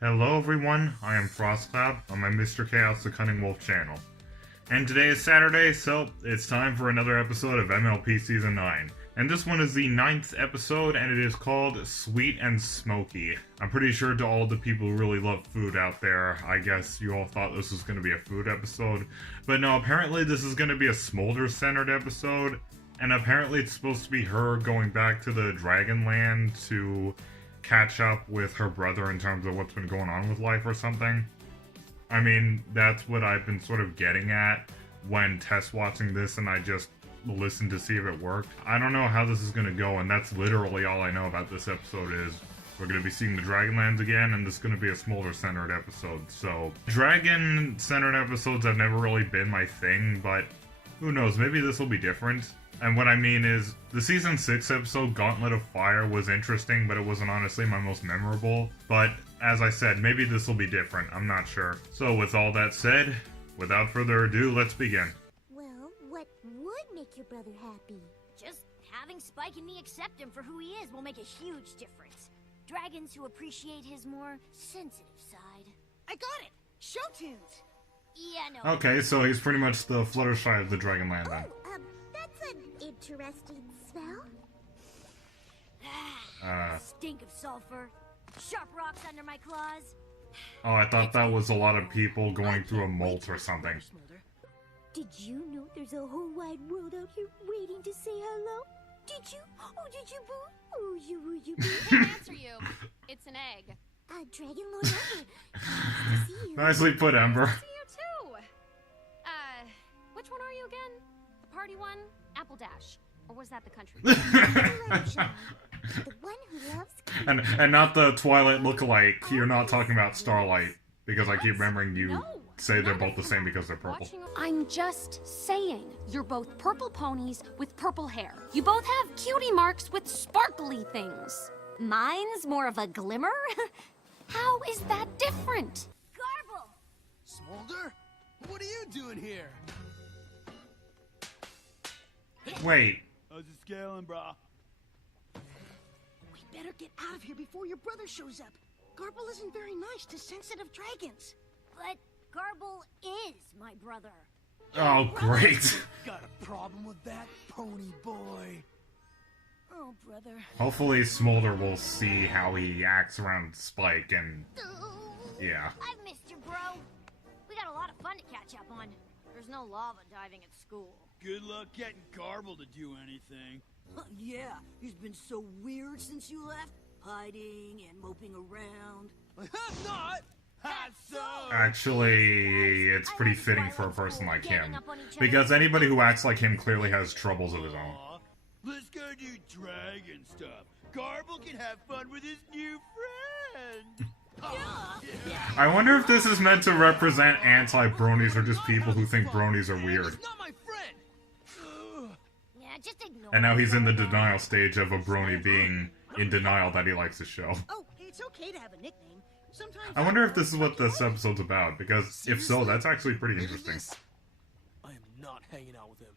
Hello everyone, I am FrostCloud on my Mr. Chaos the Cunning Wolf channel. And today is Saturday, so it's time for another episode of MLP Season 9. And this one is the 9th episode, and it is called Sweet and Smoky. I'm pretty sure to all the people who really love food out there, I guess you all thought this was going to be a food episode. But no, apparently this is going to be a Smolder-centered episode, and apparently it's supposed to be her going back to the Dragonland to catch up with her brother in terms of what's been going on with life or something. I mean, that's what I've been sort of getting at when test watching this and I just listened to see if it worked. I don't know how this is going to go, and that's literally all I know about this episode is we're going to be seeing the Dragonlands again, and this is going to be a Smolder-centered episode. So, Dragon-centered episodes have never really been my thing, but who knows, maybe this will be different. And what I mean is, the Season 6 episode, Gauntlet of Fire, was interesting, but it wasn't honestly my most memorable. But, as I said, maybe this will be different, I'm not sure. So with all that said, without further ado, let's begin. Well, what would make your brother happy? Just having Spike and me accept him for who he is will make a huge difference. Dragons who appreciate his more sensitive side. I got it! Show tunes! Yeah, no. Okay, so he's pretty much the Fluttershy of the Dragonland then. Oh, that's an interesting smell. Stink of sulfur. Sharp rocks under my claws. Oh, I thought that was a lot of people going through a molt or something. Did you know there's a whole wide world out here waiting to say hello? Did you? Oh, did you, boo? Oh, you boo? Can't answer you. It's an egg. Dragon Lord Ember. Nice to see you. Nicely put, Ember. See you too. Which one are you again? The party one? Apple Dash. Or was that the country? Fluttershy, the one who loves and not the Twilight lookalike. You're not talking about Starlight, because I keep remembering you No, say they're none both of the you same are because they're purple. watching- I'm just saying. You're both purple ponies with purple hair. You both have cutie marks with sparkly things. Mine's more of a glimmer. How is that different? Garble! Smolder? What are you doing here? Wait, How's it scaling, brah? We better get out of here before your brother shows up. Garble isn't very nice to sensitive dragons. But Garble is my brother. oh great. Got a problem with that, pony boy? Oh, brother. Hopefully Smolder will see how he acts around Spike and yeah. I've missed you, bro. We got a lot of fun to catch up on. There's no lava diving at school. Good luck getting Garble to do anything. Yeah, he's been so weird since you left. Hiding and moping around. I have not! Have so! Actually, it's pretty fitting for a person like him. Because anybody who acts like him clearly has troubles of his own. Aw, let's go do dragon stuff. Garble can have fun with his new friend. I wonder if this is meant to represent anti-bronies or just people who think bronies are weird. He's not my friend! Yeah, just ignore And now it. he's in the denial stage of a brony being in denial that he likes the show. Oh, it's okay to have a nickname. Sometimes I wonder if this is what this episode's about, because if so, that's actually pretty interesting. I am not hanging out with him.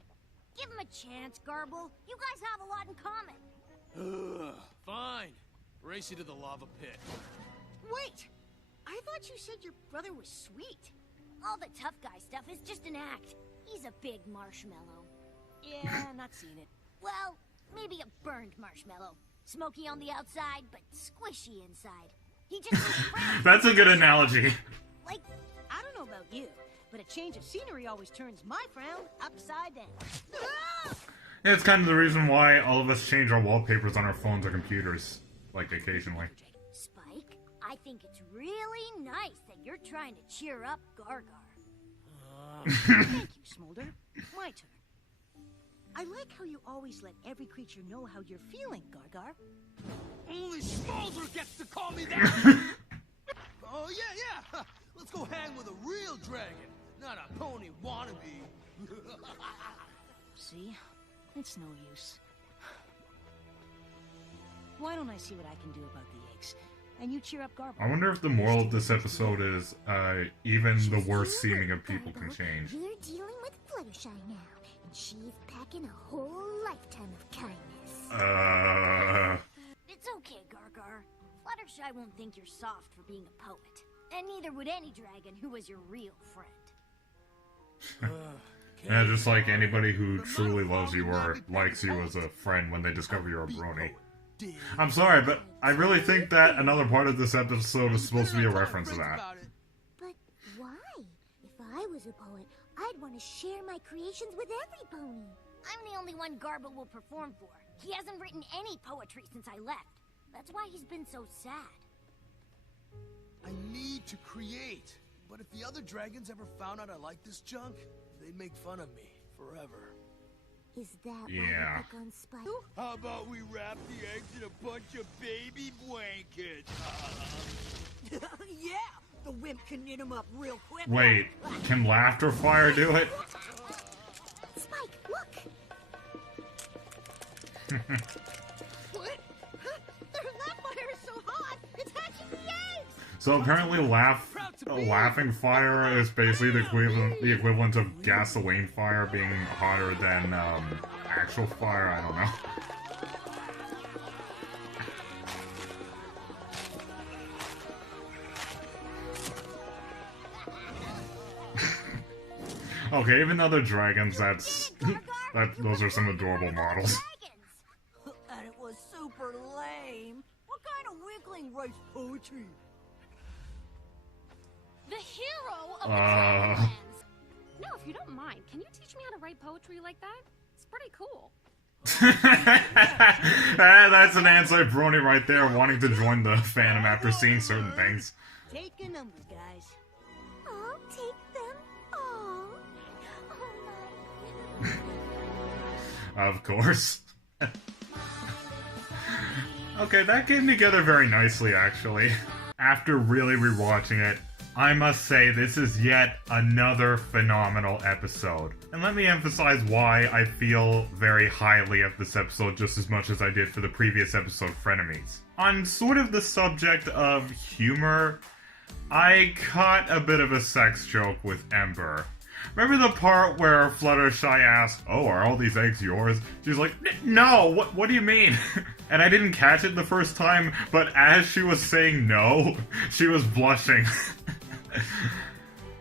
Give him a chance, Garble. You guys have a lot in common. Fine. Race you to the lava pit. Wait! I thought you said your brother was sweet. All the tough guy stuff is just an act. He's a big marshmallow. Yeah, not seeing it. Well, maybe a burned marshmallow. Smoky on the outside, but squishy inside. He just needs friends. That's a good analogy. Like, I don't know about you, but a change of scenery always turns my frown upside down. Yeah, it's kind of the reason why all of us change our wallpapers on our phones or computers, like occasionally. Spike, I think it's really nice that you're trying to cheer up Gargar. Thank you, Smolder. My turn. I like how you always let every creature know how you're feeling, Gargar. Only Smolder gets to call me that! Oh, yeah. Let's go hang with a real dragon, not a pony wannabe. See? It's no use. Why don't I see what I can do about the eggs? And you cheer up Garble. I wonder if the moral of this episode is, even the worst seeming of people can change. You're dealing with Fluttershy now, and she's packing a whole lifetime of kindness. It's okay, Gargar. Fluttershy won't think you're soft for being a poet. And neither would any dragon who was your real friend. Yeah, just like anybody who truly loves you or likes you as a friend when they discover you're a brony. I'm sorry, but I really think that another part of this episode is supposed to be a reference to that. But why? If I was a poet, I'd want to share my creations with every pony. I'm the only one Garbo will perform for. He hasn't written any poetry since I left. That's why he's been so sad. I need to create. But if the other dragons ever found out I like this junk, they'd make fun of me forever. Is that Yeah. why you pick on Spike? How about we wrap the eggs in a bunch of baby blankets? Yeah, the wimp can knit him up real quick. Wait, can laughter fire do it? Spike, look! What? Their lap fire is so hot, it's hatching the eggs! So apparently laughing fire is basically the equivalent of gasoline fire being hotter than actual fire, I don't know. Okay, even other dragons, those are some adorable models. And it was super lame. What kind of wiggling writes poetry? The hero of the Dragonlands! No, if you don't mind, can you teach me how to write poetry like that? It's pretty cool. That's an anti-brony right there, wanting to join the fandom after seeing certain things. Take a number, guys. I'll take them all. Oh my. Of course. Okay, that came together very nicely, actually. After really rewatching it, I must say this is yet another phenomenal episode. And let me emphasize why I feel very highly of this episode just as much as I did for the previous episode, Frenemies. On sort of the subject of humor, I caught a bit of a sex joke with Ember. Remember the part where Fluttershy asked, "Oh, are all these eggs yours?" She's like, "No, what do you mean?" And I didn't catch it the first time, but as she was saying no, she was blushing.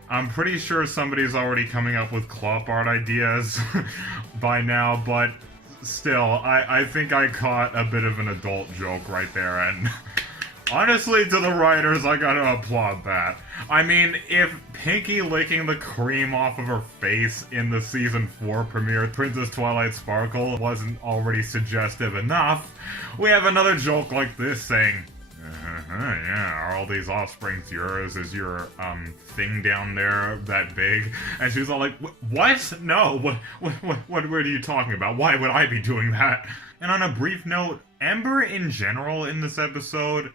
I'm pretty sure somebody's already coming up with clop art ideas by now, but still, I think I caught a bit of an adult joke right there, and honestly, to the writers, I gotta applaud that. I mean, if Pinky licking the cream off of her face in the Season 4 premiere Princess Twilight Sparkle wasn't already suggestive enough, we have another joke like this saying, yeah, are all these offsprings yours? Is your, thing down there that big? And she's all like, what? No, what are you talking about? Why would I be doing that? And on a brief note, Ember in general in this episode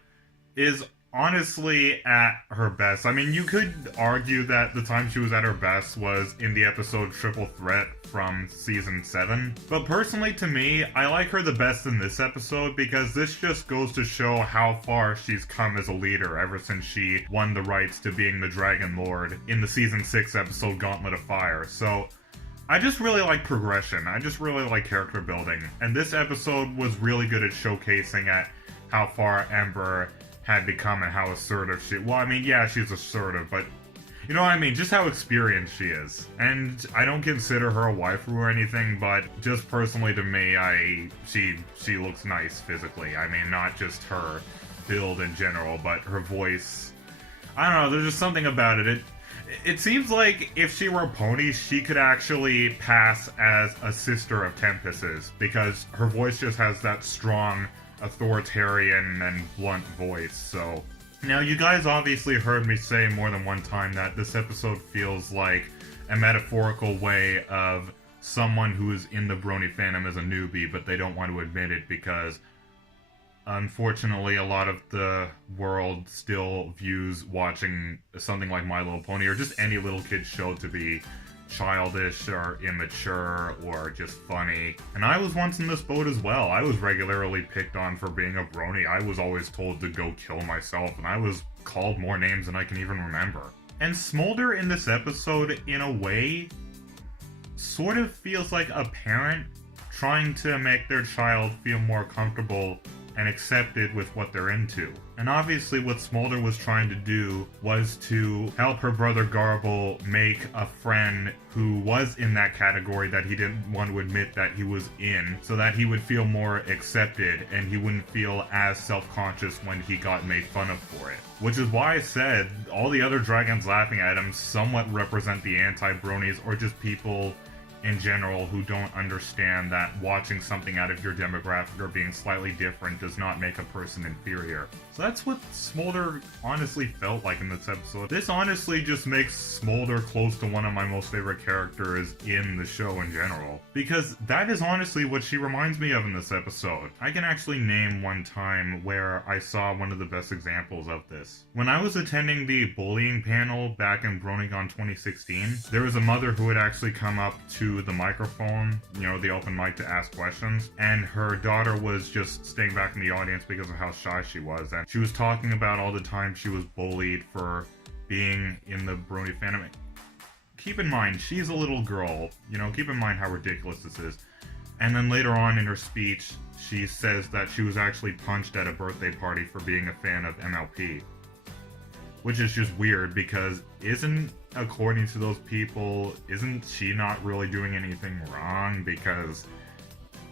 is honestly at her best. I mean, you could argue that the time she was at her best was in the episode Triple Threat from Season 7. But personally, to me, I like her the best in this episode because this just goes to show how far she's come as a leader ever since she won the rights to being the Dragon Lord in the Season 6 episode Gauntlet of Fire. So I just really like progression. I just really like character building. And this episode was really good at showcasing at how far Ember had become and how assertive she... Well, I mean, yeah, she's assertive, but you know what I mean? Just how experienced she is. And I don't consider her a waifu or anything, but just personally to me, she looks nice physically. I mean, not just her build in general, but her voice. I don't know, there's just something about it. It seems like if she were a pony, she could actually pass as a sister of Tempest's, because her voice just has that strong, authoritarian and blunt voice. So now, you guys obviously heard me say more than one time that this episode feels like a metaphorical way of someone who is in the brony fandom as a newbie, but they don't want to admit it because unfortunately a lot of the world still views watching something like My Little Pony or just any little kid show to be childish or immature or just funny. And I was once in this boat as well. I was regularly picked on for being a brony. I was always told to go kill myself, and I was called more names than I can even remember. And Smolder in this episode, in a way, sort of feels like a parent trying to make their child feel more comfortable and accepted with what they're into. And obviously what Smolder was trying to do was to help her brother Garble make a friend who was in that category that he didn't want to admit that he was in, so that he would feel more accepted and he wouldn't feel as self-conscious when he got made fun of for it. Which is why I said all the other dragons laughing at him somewhat represent the anti-bronies, or just people in general who don't understand that watching something out of your demographic or being slightly different does not make a person inferior. So that's what Smolder honestly felt like in this episode. This honestly just makes Smolder close to one of my most favorite characters in the show in general, because that is honestly what she reminds me of in this episode. I can actually name one time where I saw one of the best examples of this. When I was attending the bullying panel back in BronyCon 2016, there was a mother who had actually come up to the microphone, the open mic, to ask questions, and her daughter was just staying back in the audience because of how shy she was, and she was talking about all the time she was bullied for being in the Brony fandom. Keep in mind, she's a little girl, keep in mind how ridiculous this is. And then later on in her speech, she says that she was actually punched at a birthday party for being a fan of MLP. Which is just weird, because according to those people, isn't she not really doing anything wrong? Because,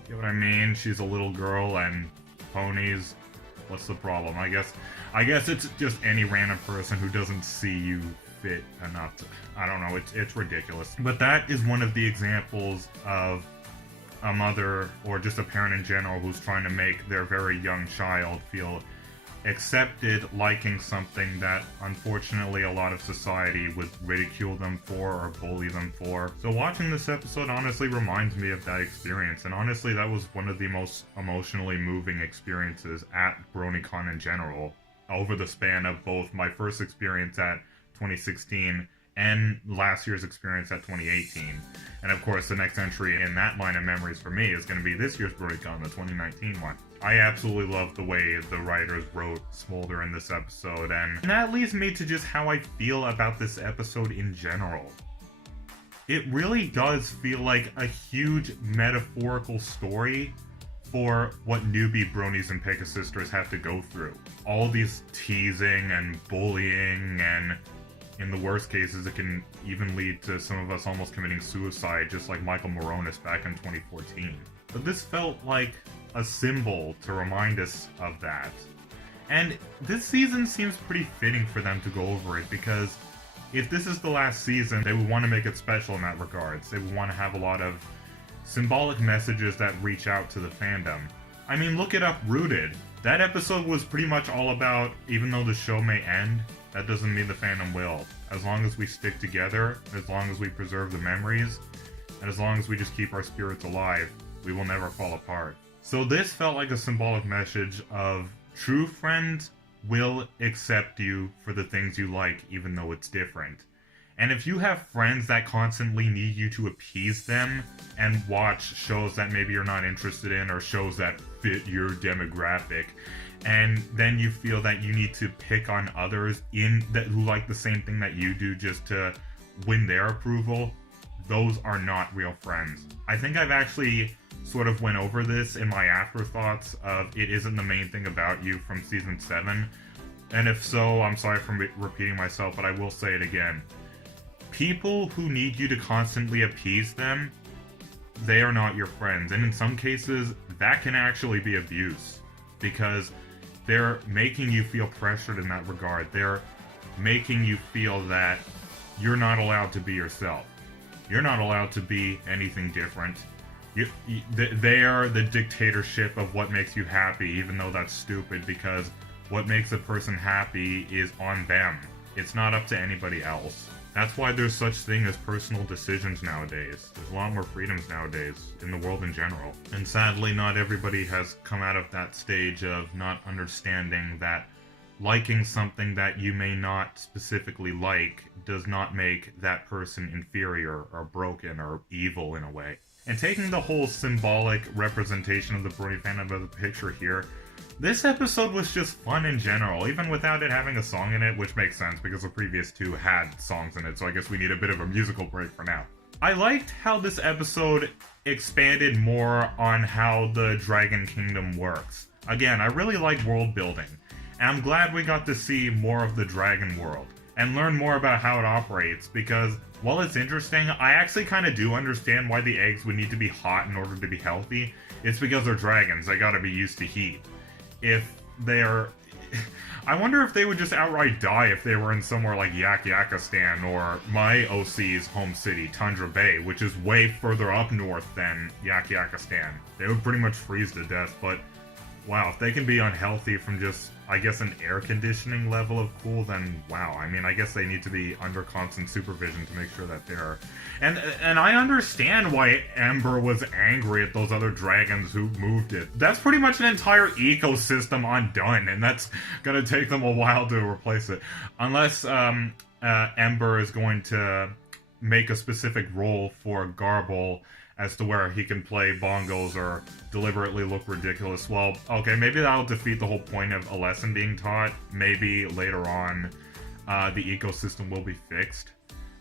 you know what I mean? She's a little girl and ponies. What's the problem? I guess it's just any random person who doesn't see you fit enough to, I don't know, it's ridiculous. But that is one of the examples of a mother, or just a parent in general, who's trying to make their very young child feel accepted, liking something that unfortunately a lot of society would ridicule them for or bully them for. So watching this episode honestly reminds me of that experience, and honestly that was one of the most emotionally moving experiences at BronyCon in general, over the span of both my first experience at 2016 and last year's experience at 2018. And of course the next entry in that line of memories for me is going to be this year's BronyCon, the 2019 one. I absolutely love the way the writers wrote Smolder in this episode, and that leads me to just how I feel about this episode in general. It really does feel like a huge metaphorical story for what newbie bronies and Pekka sisters have to go through. All these teasing and bullying, and in the worst cases it can even lead to some of us almost committing suicide, just like Michael Moronis back in 2014. But this felt like a symbol to remind us of that. And this season seems pretty fitting for them to go over it, because if this is the last season, they would want to make it special in that regards. They would want to have a lot of symbolic messages that reach out to the fandom. I mean, look at Uprooted. That episode was pretty much all about, even though the show may end, that doesn't mean the fandom will. As long as we stick together, as long as we preserve the memories, and as long as we just keep our spirits alive, we will never fall apart. So this felt like a symbolic message of true friends will accept you for the things you like, even though it's different. And if you have friends that constantly need you to appease them and watch shows that maybe you're not interested in, or shows that fit your demographic, and then you feel that you need to pick on others who like the same thing that you do just to win their approval, those are not real friends. I think I've actually sort of went over this in my afterthoughts of It Isn't the Main Thing About You from Season 7. And if so, I'm sorry for repeating myself, but I will say it again. People who need you to constantly appease them, they are not your friends. And in some cases, that can actually be abuse, because they're making you feel pressured in that regard. They're making you feel that you're not allowed to be yourself. You're not allowed to be anything different. They are the dictatorship of what makes you happy, even though that's stupid, because what makes a person happy is on them. It's not up to anybody else. That's why there's such thing as personal decisions nowadays. There's a lot more freedoms nowadays in the world in general. And sadly, not everybody has come out of that stage of not understanding that liking something that you may not specifically like does not make that person inferior or broken or evil in a way. And taking the whole symbolic representation of the Brony fandom of the picture here, this episode was just fun in general, even without it having a song in it, which makes sense because the previous two had songs in it, so I guess we need a bit of a musical break for now. I liked how this episode expanded more on how the Dragon Kingdom works. Again, I really like world building, and I'm glad we got to see more of the dragon world and learn more about how it operates, because while it's interesting, I actually kind of do understand why the eggs would need to be hot in order to be healthy. It's because they're dragons, they gotta be used to heat. If they're... I wonder if they would just outright die if they were in somewhere like Yakistan or my OC's home city, Tundra Bay, which is way further up north than Yakistan. They would pretty much freeze to death, but wow, if they can be unhealthy from just, I guess, an air conditioning level of cool, then wow. I mean, I guess they need to be under constant supervision to make sure that they're... And I understand why Ember was angry at those other dragons who moved it. That's pretty much an entire ecosystem undone, and that's gonna take them a while to replace it. Unless Ember is going to make a specific role for Garble as to where he can play bongos or deliberately look ridiculous. Well, okay, maybe that'll defeat the whole point of a lesson being taught. Maybe later on the ecosystem will be fixed.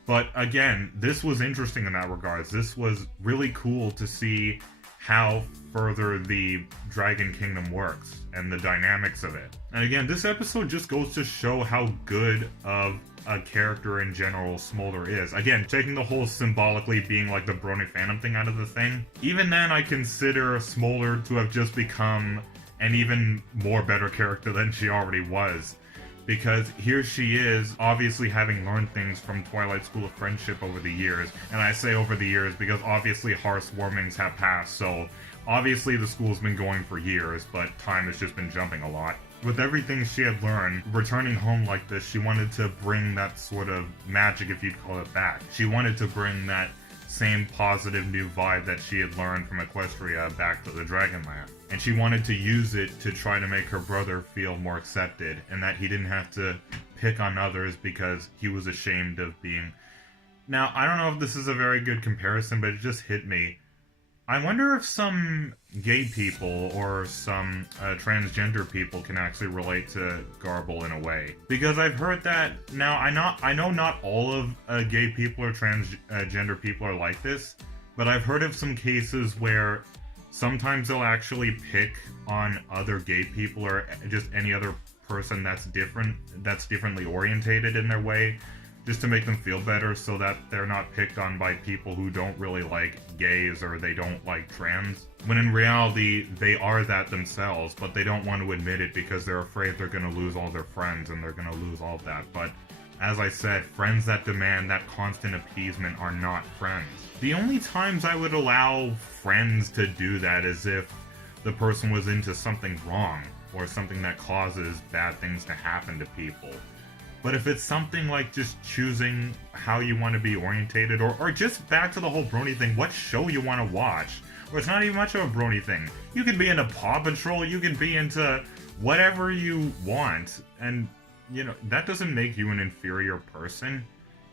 But again, this was interesting in that regards. This was really cool to see how further the Dragon Kingdom works and the dynamics of it. And again, this episode just goes to show how good of a character in general Smolder is. Again, taking the whole symbolically being like the Brony Phantom thing out of the thing, even then I consider Smolder to have just become an even more better character than she already was. Because here she is, obviously having learned things from Twilight School of Friendship over the years. And I say over the years because obviously Hearthwarmings have passed, so obviously the school's been going for years, but time has just been jumping a lot. With everything she had learned, returning home like this, she wanted to bring that sort of magic, if you'd call it, back. She wanted to bring that same positive new vibe that she had learned from Equestria back to the Dragonland. And she wanted to use it to try to make her brother feel more accepted, and that he didn't have to pick on others because he was ashamed of being... Now, I don't know if this is a very good comparison, but it just hit me. I wonder if some gay people or some transgender people can actually relate to Garble in a way. Because I've heard that... Now, I know not all of gay people or transgender people are like this, but I've heard of some cases where sometimes they'll actually pick on other gay people or just any other person that's differently orientated in their way, just to make them feel better so that they're not picked on by people who don't really like gays or they don't like trans. When in reality, they are that themselves, but they don't want to admit it because they're afraid they're going to lose all their friends and they're going to lose all that. But as I said, friends that demand that constant appeasement are not friends. The only times I would allow friends to do that is if the person was into something wrong or something that causes bad things to happen to people. But if it's something like just choosing how you want to be orientated, or just back to the whole brony thing, what show you want to watch, or it's not even much of a brony thing. You can be into Paw Patrol, you can be into whatever you want, and, you know, that doesn't make you an inferior person.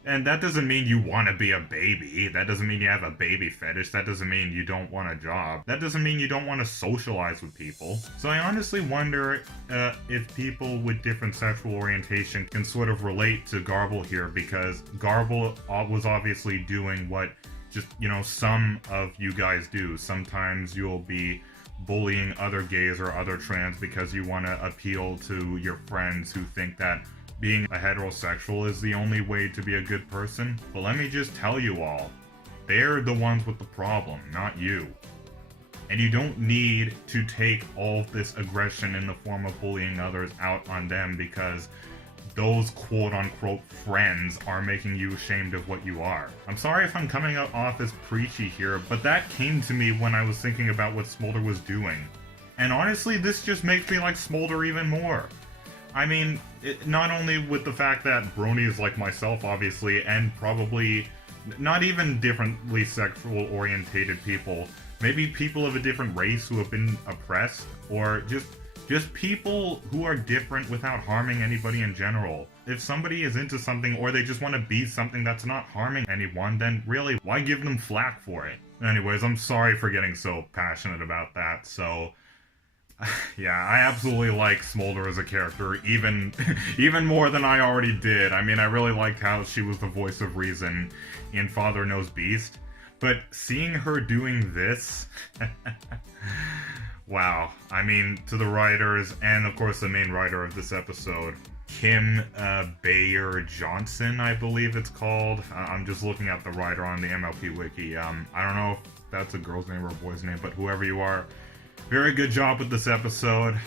And that doesn't mean you want to be a baby. That doesn't mean you have a baby fetish. That doesn't mean you don't want a job. That doesn't mean you don't want to socialize with people. So I honestly wonder if people with different sexual orientation can sort of relate to Garble here, because Garble was obviously doing what just, you know, some of you guys do. Sometimes you'll be bullying other gays or other trans because you want to appeal to your friends who think that being a heterosexual is the only way to be a good person. But let me just tell you all, they're the ones with the problem, not you. And you don't need to take all of this aggression in the form of bullying others out on them because those quote-unquote friends are making you ashamed of what you are. I'm sorry if I'm coming off as preachy here, but that came to me when I was thinking about what Smolder was doing. And honestly, this just makes me like Smolder even more. I mean, not only with the fact that bronies like myself, obviously, and probably not even differently sexual orientated people, maybe people of a different race who have been oppressed, or just people who are different without harming anybody in general. If somebody is into something or they just want to be something that's not harming anyone, then really, why give them flack for it? Anyways, I'm sorry for getting so passionate about that, so... Yeah, I absolutely like Smolder as a character, even more than I already did. I mean, I really liked how she was the voice of reason in Father Knows Beast, but seeing her doing this... wow. I mean, to the writers, and of course the main writer of this episode, Kim Bayer Johnson, I believe it's called. I'm just looking at the writer on the MLP wiki. I don't know if that's a girl's name or a boy's name, but whoever you are, very good job with this episode.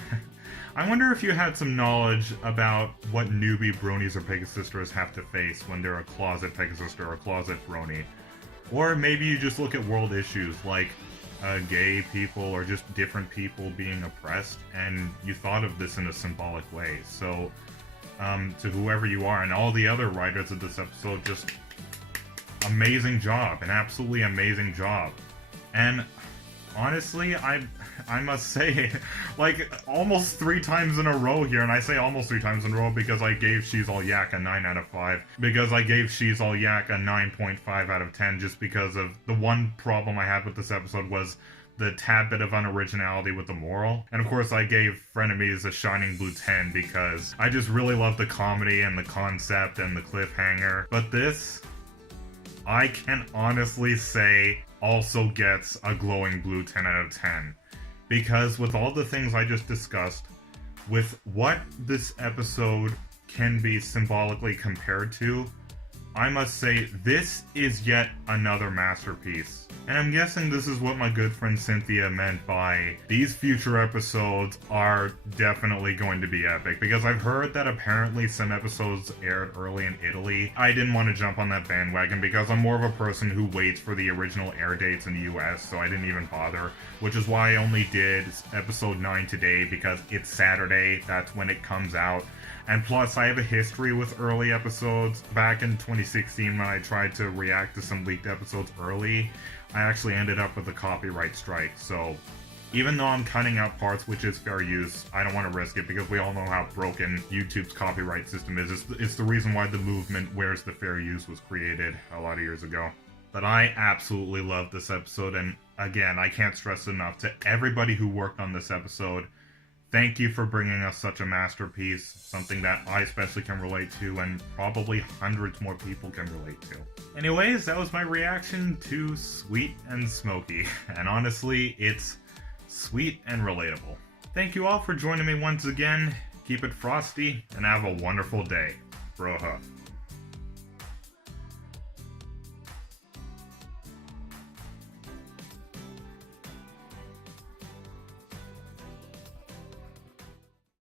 I wonder if you had some knowledge about what newbie bronies or Pegasisters have to face when they're a closet Pegasister or a closet brony. Or maybe you just look at world issues like gay people or just different people being oppressed, and you thought of this in a symbolic way. So, to whoever you are and all the other writers of this episode, just amazing job, an absolutely amazing job. And honestly, I must say, like, almost 3 times in a row here, and I say almost 3 times in a row because I gave She's All Yak a 9 out of 5, because I gave She's All Yak a 9.5 out of 10, just because of the one problem I had with this episode was the tad bit of unoriginality with the moral. And of course I gave Frenemies a shining blue 10 because I just really love the comedy and the concept and the cliffhanger. But this, I can honestly say, also gets a glowing blue 10 out of 10. Because with all the things I just discussed, with what this episode can be symbolically compared to, I must say this is yet another masterpiece. And I'm guessing this is what my good friend Cynthia meant by these future episodes are definitely going to be epic, because I've heard that apparently some episodes aired early in Italy. I didn't want to jump on that bandwagon because I'm more of a person who waits for the original air dates in the US, so I didn't even bother, which is why I only did episode 9 today, because it's Saturday, that's when it comes out. And plus, I have a history with early episodes. Back in 2016, when I tried to react to some leaked episodes early, I actually ended up with a copyright strike. So, even though I'm cutting out parts, which is fair use, I don't want to risk it because we all know how broken YouTube's copyright system is. It's the reason why the movement Where's the Fair Use was created a lot of years ago. But I absolutely love this episode, and again, I can't stress enough to everybody who worked on this episode. Thank you for bringing us such a masterpiece, something that I especially can relate to, and probably hundreds more people can relate to. Anyways, that was my reaction to Sweet and Smoky, and honestly, it's sweet and relatable. Thank you all for joining me once again, keep it frosty, and have a wonderful day. Broha.